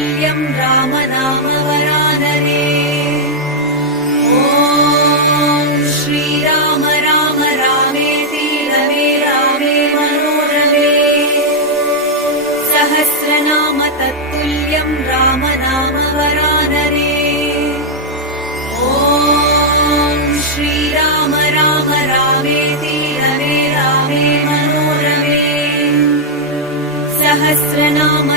तत्तुल्यं राम नाम वरानने। ॐ श्रीराम राम रामेति रमे रामे मनोरमे। सहस्रनाम तत्तुल्यं राम नाम वरानने। ॐ श्रीराम राम रामेति रमे रामे मनोरमे। सहस्रनाम